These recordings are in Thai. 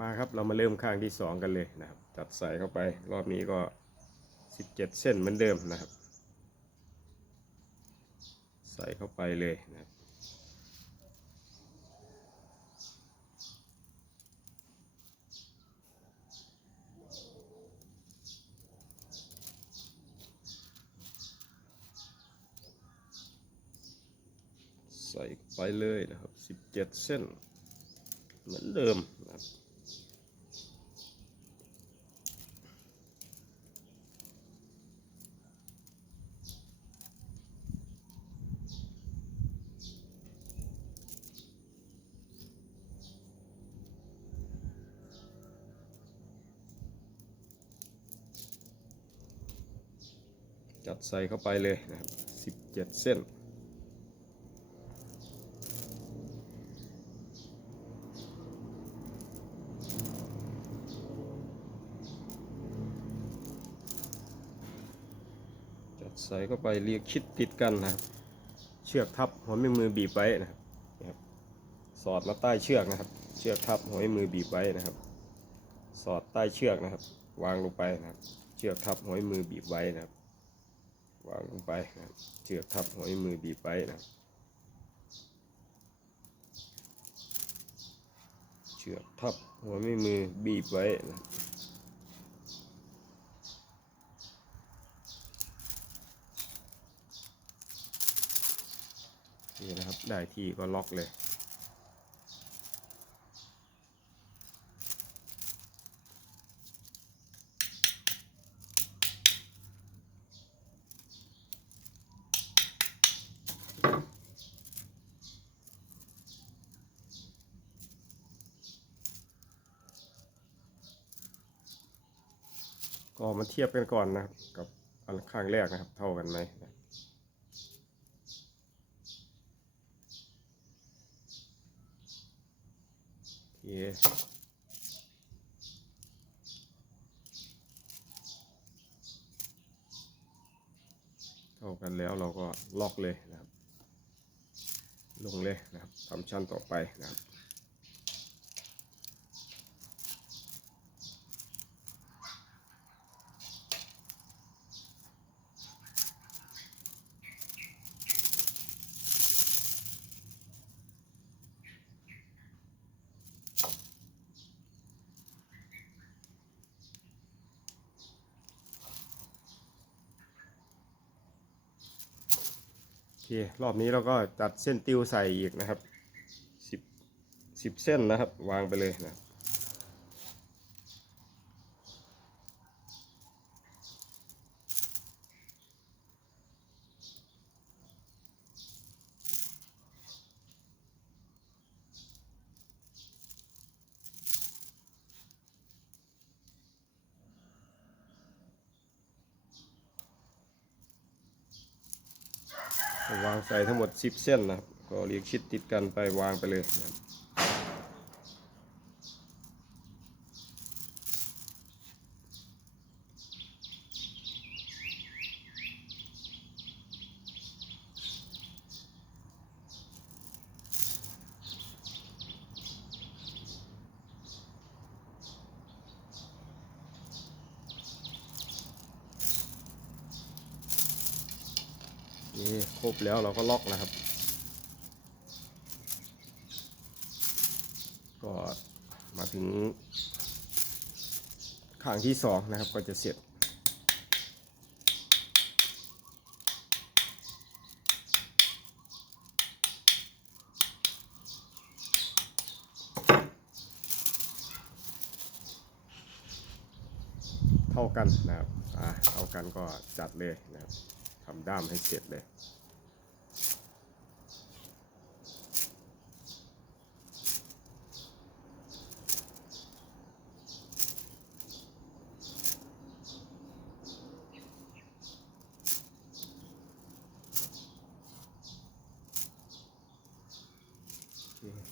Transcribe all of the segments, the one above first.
มาครับเรามาเริ่มข้างที่สองกันเลยนะครับจัดใส่เข้าไปรอบนี้ก็ 17 เส้นเหมือนเดิมนะครับ ใส่เข้าไปเลยนะครับใส่ไปเลยนะครับ 17 เส้น เหมือนเดิมนะครับ จัดใส่เข้าไปเลยนะครับ17 เส้น จัดใส่เข้าไปเรียกชิดติดกันนะครับ เชือกทับหัวแม่มือบีบไว้นะครับนะครับ สอดมาใต้เชือกนะครับ เชือกทับหัวแม่มือบีบไว้นะครับ สอดใต้เชือกนะครับ วางลงไปนะครับ เชือกทับหัวแม่มือบีบไว้นะครับ วางลงไปนะเชือกทับหัวม่มือบีบไว้นะเชือกทับหัวแม่มือบีบไว้นะนี่นะครับได้ที่ก็ล็อกเลย ก็มาเทียบกันก่อนนะครับ กับอันข้างแรกนะครับ เท่ากันไหมโอเคเท่ากันแล้วเราก็ล็อกเลยนะครับ ลงเลยนะครับทำชั้นต่อไปนะครับ ครอบนี้เราก็จัดเส้นติวใส่อีกนะครับสิบสิบเส้นนะครับ วางไปเลยนะ วางใส่ทั้งหมด 10 เส้นนะครับ ก็เรียงชิดติดกันไปวางไปเลยนะครับ นี่ครบแล้วเราก็ล็อกนะครับ ก็มาถึงข้างที่สองนะครับก็จะเสร็จเท่ากันนะครับ อ่า เท่ากันก็จัดเลยนะครับ ทำด้ามให้เสร็จเลย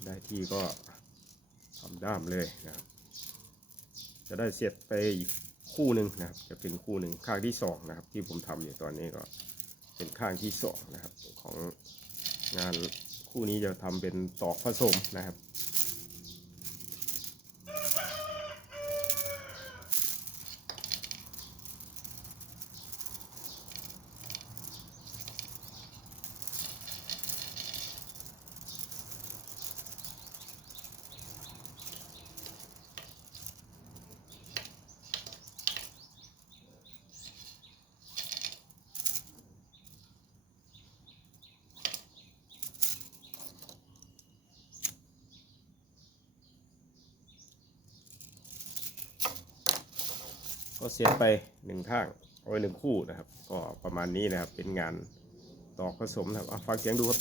ได้ที่ก็ทำด้ามเลยนะครับ จะได้เสร็จไปอีก คู่หนึ่งนะครับจะเป็นคู่หนึ่งข้างที่สองนะครับ ที่ผมทำอยู่ตอนนี้ก็เป็นข้างที่สองนะครับของงานคู่นี้จะทำเป็นตอกผสมนะครับ ก็เสียไปหนึ่งข้างเอาไว้หนึ่งคู่นะครับ ก็ประมาณนี้นะครับ เป็นงานตอกผสมนะครับฟังเสียงดูครับ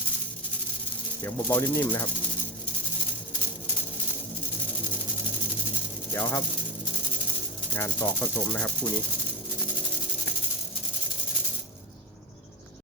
เสียงเบาๆนิ่มๆนะครับเดี๋ยวครับ งานตอกผสมนะครับคู่นี้